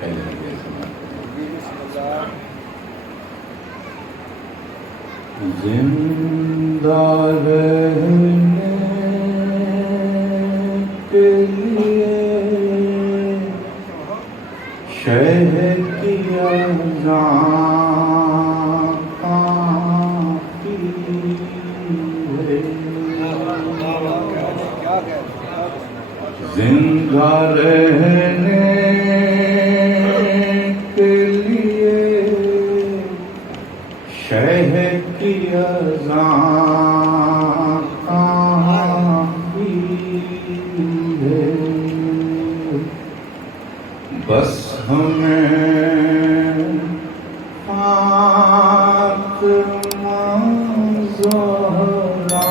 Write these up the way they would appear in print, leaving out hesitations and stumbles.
पहले लगे जिंदा रहने के लिए शहर की अज़ां काफ़ी है। जिंदा रहने के लिए शहर की अज़ां काफ़ी है। बस हमें फातिमा ज़हरा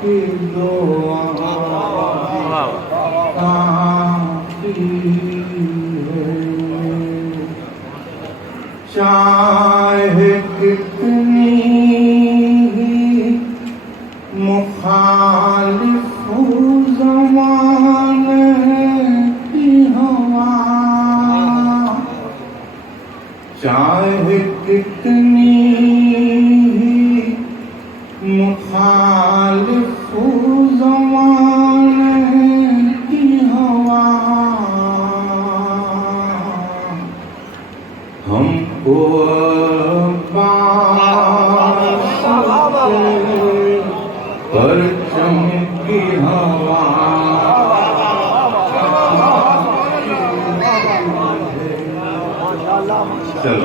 की दुआ काफ़ी है। चाहे कितनी ही मुखालिफ हो ज़माने की हवा, चाहे कितनी ही मुखालिफ हो ज़माने की हवा, हमको परचम की हवा चल